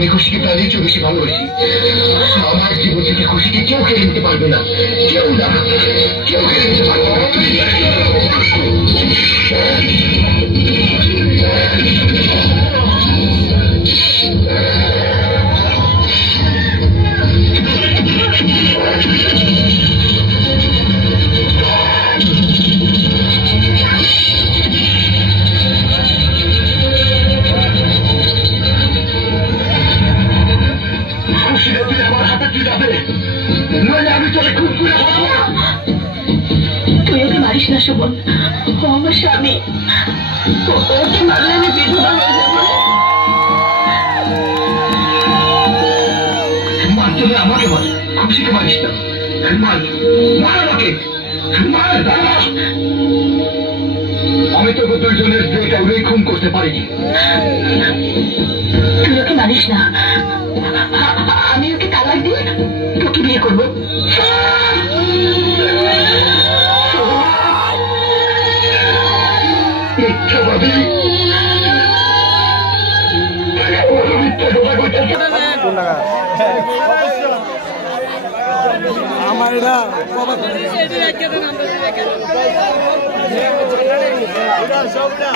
আমি খুশিকে তাদের চেয়ে বেশি ভালোবাসি। আমার জীবন থেকে খুশিকে কেউ কেড়ে নিতে পারবে না, কেউ না, কেউ কেড়ে নিতে পারবে না। তুই ওকে মারিস না শোভন, ও আমার স্বামী, ওকে মারলে আমি বিধবা হয়ে যাবো। মারতে হলে আমাকে মার, খুশিকে মারিস না। মার, মার আমাকে, মার। আমি তোকে দুইজনের যে কাউরেই খুন করতে পারিনি। তুই ওকে মারিস না, আমি ওকে তালাক দিয়ে তোকে বিয়ে করবো। মিথ্যাবাদী, আমার এটা সবটা